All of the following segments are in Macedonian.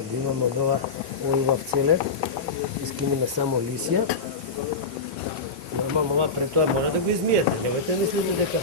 Овде имаме од ова оливав целер, искимиме само лисија. Нормално ова пред тоа мора да го измиете, немојте мислите дека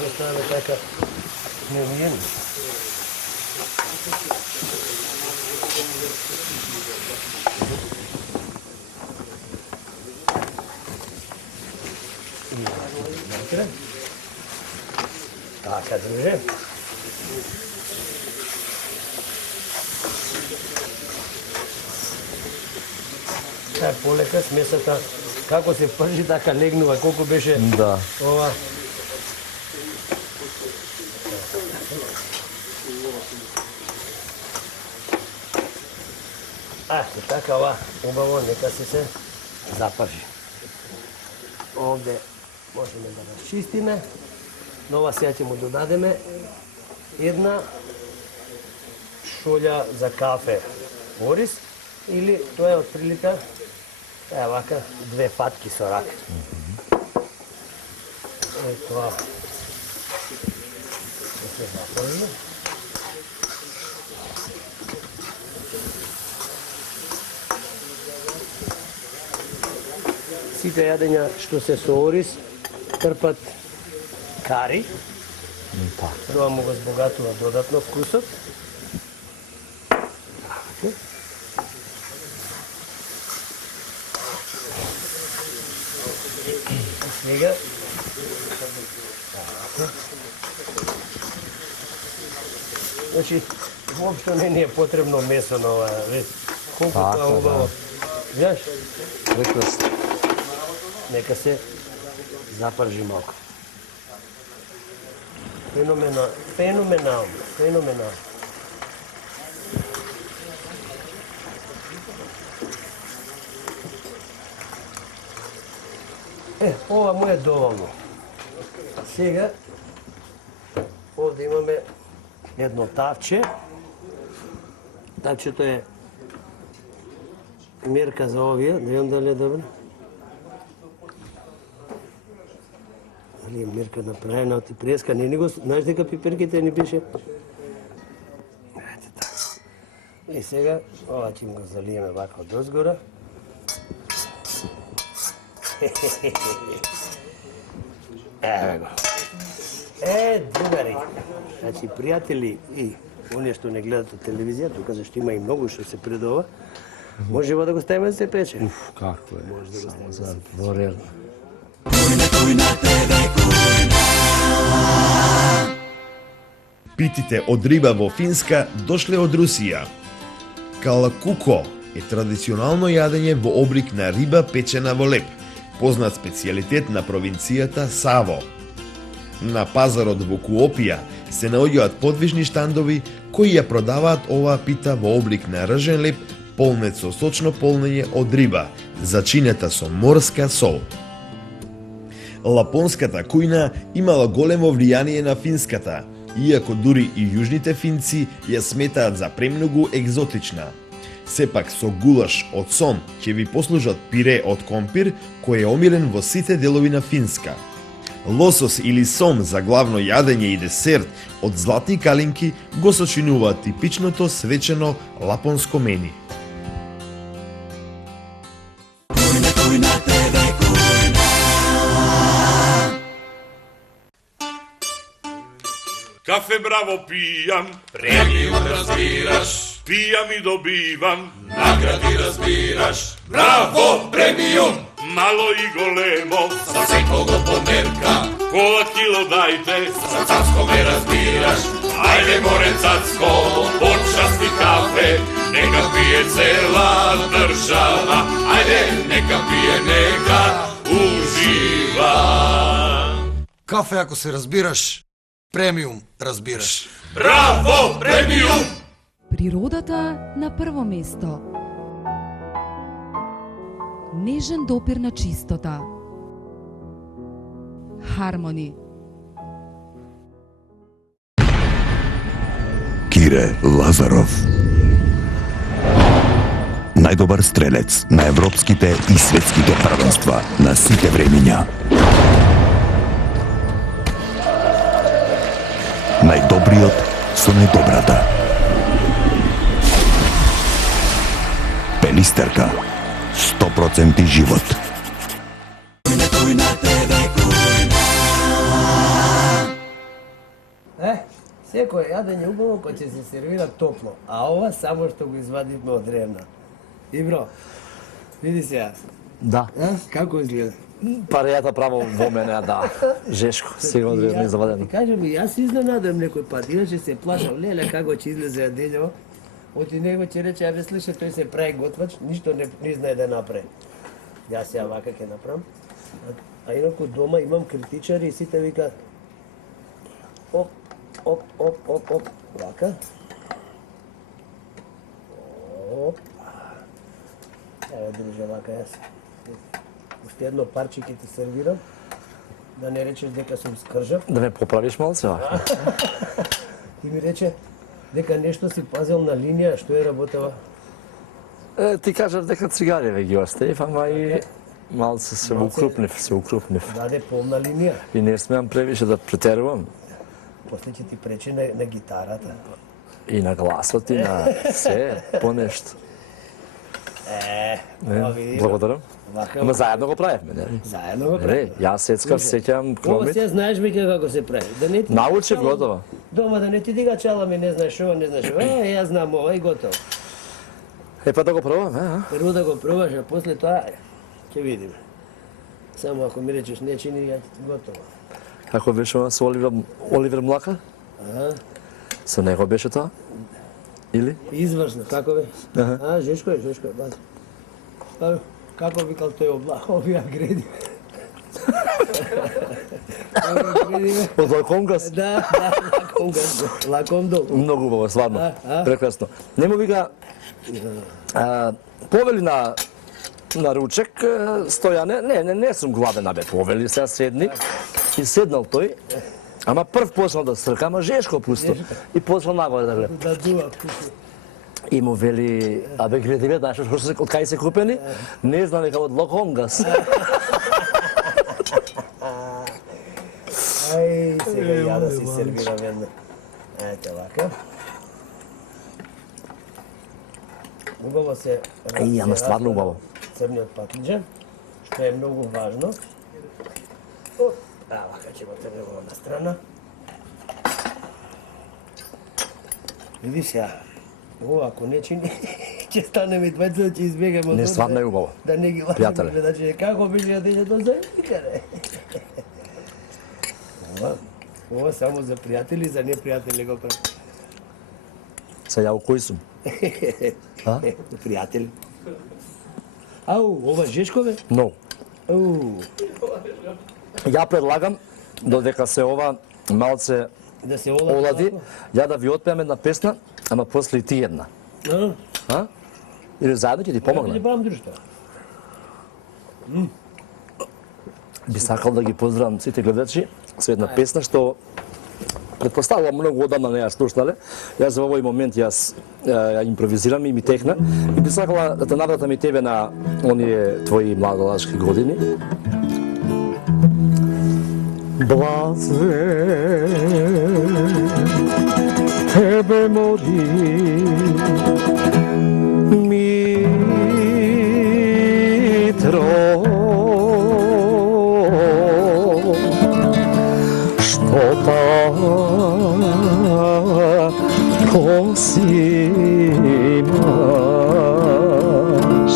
да ставаме така неумиени. Така, друже. Таа е полека смесата, како се пржи, така легнува, колку беше ова. Така ова, убаво, нека се запржи. Овде можеме да расчистиме. Но ова сега ќе му додадеме една шолја за кафе орис или тоа е отприлика вака 2 фатки со рак. Тоа се запржи. Сите јадења што се со орис трпат кари. Тоа му го збогатува додатно вкусот. Сега значи, воопшто не ни е потребно месо на ова. Колку тоа убаво. Видаш? Прекрасно. Нека се запржи малку. Феноменално. Ова му е доволно. Сега, овде имаме едно тавче. Тавчето е мерка за овие, да видам дали е добро. Дали е мерка направена од преска, не го, знаеш дека пиперките ни пише? Ете така. И сега, ова ќе го залиеме вака од озгора. Еве го. Другари, значи, пријатели и оние што не гледат телевизија, тука зашто има и многу што се предава, може да го ставиме да се пече. Како е? Може да го ставиме за дворер. Питите од риба во Финска дошле од Русија. Калакуко е традиционално јадење во облик на риба печена во леп, познат специјалитет на провинцијата Саво. На пазарот во Куопија се наоѓаат подвижни штандови кои ја продаваат оваа пита во облик на ржен леп, полнет со сочно полнење од риба, зачинета со морска сол. Лапонската кујна имала големо влијание на финската, иако дури и јужните финци ја сметаат за премногу екзотична. Сепак со гулаш од сом ќе ви послужат пире од компир, кој е омилен во сите делови на Финска. Лосос или сом за главно јадење и десерт од златни калинки го сочинува типичното свечено лапонско мени. Кафе браво пијам, премиум разбираш, пијам и добивам, награди разбираш. Браво премиум, мало и големо, за секого померка. Кола кило дајте, за цацко ме разбираш. Ајде море цацко, почасти кафе, нека пие цела држава. Ајде, нека пие, нека ужива. Кафе ако се разбираш, премиум разбираш. Браво, премиум! Природата на прво место. Нежен допир на чистота. Хармони. Кире Лазаров. Најдобар стрелец на европските и светските првенства на сите времиња. Најдобриот со најдобрата. Пелистерка. 100% живот. Секој јадење убаво кој ќе се сервира топло, а ова само што го извадивме од ревна. Ибро, види сега. Да. Како изгледа? Парејата право во мене, да. Жешко, сигурно да не завадено. Ти кажам, и јас се изненадам некој пат, иначе се плашам, леле како ќе излезе јадењево. Оти него ќе рече, абе слуша, тој се прави готвач, ништо не знае да направи. Јас ја вака ќе направам. А инаку дома имам критичари и сите викаат оп, вака. Оп. Еве, друже, вака јас. Уште едно парче ќе ти сервирам, да не речеш дека сум скржав. Да ме поправиш малце, Ти ми рече дека нешто си пазил на линија, што е работева? Ти кажав дека цигари ве ги оставив, ама и малце се укрупнив. Даде полна линија. И не смеам превише да претерувам. После ќе ти пречи на гитарата. И на гласот, и на се, по нешто. Благодарам. Ама заедно го правевме, нели? Заедно го правевме. Јас Сецкав сеќавам Ова кромит. сега знаеш веќе како се прави. Да не ти Научив готово. Дома да не ти дига чалами, не знаеш ова, не знаеш ова. Јас знам ова и готово. Па да го пробаме, Прво да го пробаш, а после тоа ќе видиме. Само ако ми речеш не чини, ја ти готово. Како беше ова со Оливер Млака? Со него беше тоа? Или? Извршно, како бе? Жешко е, бази. Како викал тој овија греди? Од Лаконгас? Да, Лакондол. Многу убаво, стварно. Прекрасно. Нему вика, повели на ручек, Стојане, не сум гладен, абе, повели, сега седни. И седнал тој, ама прв почнал да срка, ама Жешко пусто. И почнал нагоре да гледа. Да дува, И му вели, абе, гледи, знаеш од кај се купени? Не знам, дека од Лаконгас. Ај, сега ја да си сервирам една. Ете вака. Убаво се Ама стварно убаво. Црниот патлиџан, што е многу важно. Вака ќе го тргнем на страна. Види сега, ова ако не чини, ќе станеме двајца, ќе избегаме. Не, стварно е убаво. Да не ги лажеме Пријателе. гледачи. Како беше јадењето за никаде? Ова само за пријатели, за непријатели го прави. Се ја кој сум? Пријатели. Ау, ова Жешко бе? Но. Ау, Ја предлагам, додека се ова малце да се олади, ја да ви отпеам една песна, ама после и ти една. Или заедно ќе ти Ќе помогна. ти правам друштво. Би сакал да ги поздравам сите гледачи со една песна што предпоставувам многу одамна не ја слушнале. Јас за овој момент ја импровизирам и ми техна. И би сакала да те навратам и тебе на оние твои младалашки години. Блазе тебе мори Митро што тако си имаш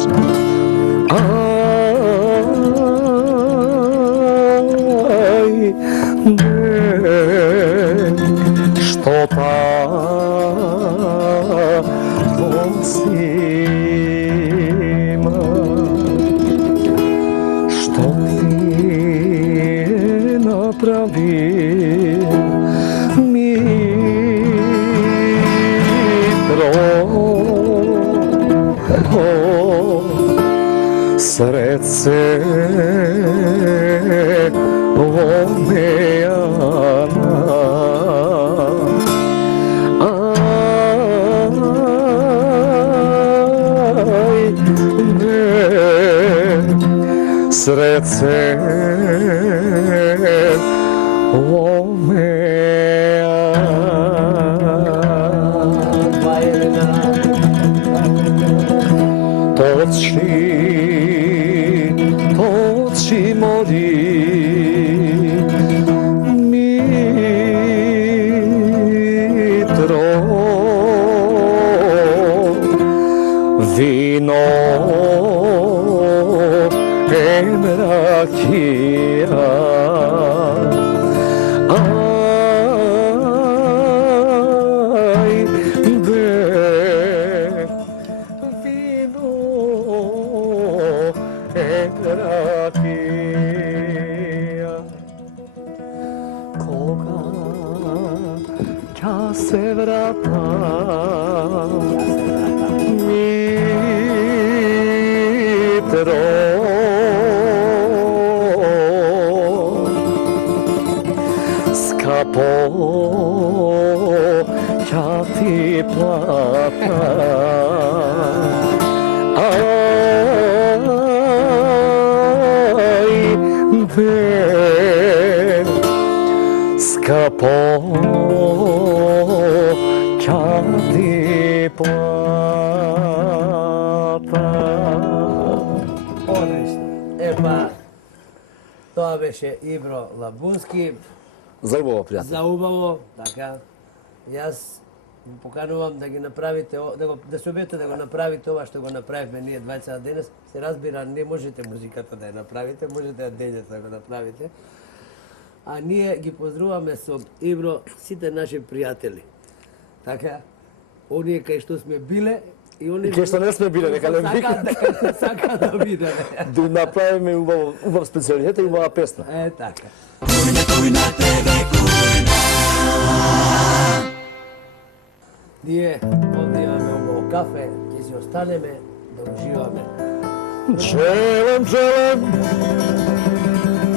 Што тако си имаш Што ти направи Срце во мејана Ај, не, срце во мејана Скапо ќе ти плата. Скапо ќе ти плата. Одлично. Епа, тоа беше Ибро Лабунски. За убаво, пријател. За убаво, така. Јас ви поканувам да ги направите, да се обете да го направите ова што го направивме ние двајца денес. Се разбира, не можете музиката да ја направите, можете ја денес да го направите. А ние ги поздравуваме со Ибро сите наши пријатели. Така, оние кај што сме биле и оние Кај што не сме биле, нека не сака да бидеме. Да направиме убав специјалитет и убава песна. Е, така. Ние овде имаме убаво кафе, ќе си останеме да уживаме. Челем,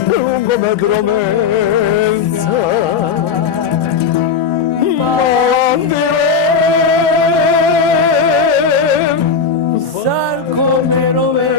lungo me dromenza, mandirem, Sarko merove.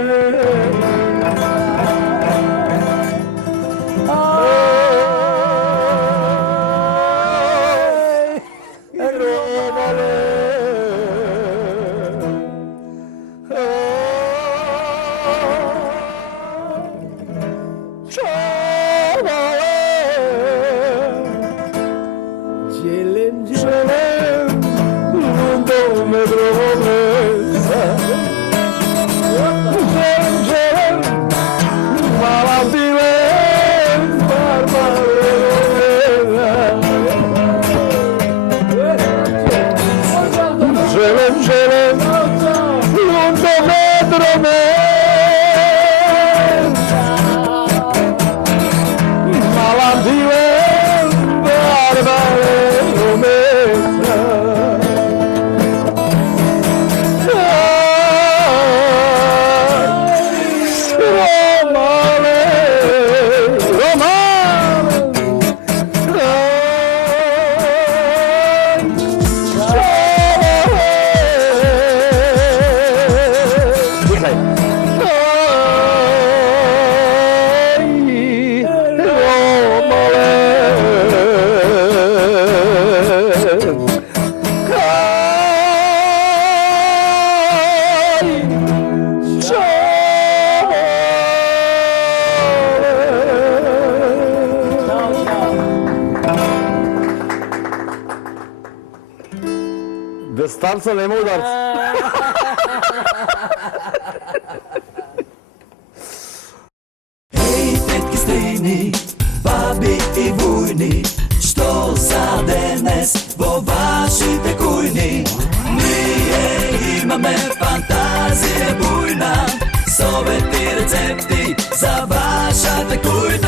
Без танца нема ударца. Ей, тетки стрини, баби и вујни, што за денес во вашите кујни? Ние имаме фантазија бујна, совети рецепти за вашата кујна.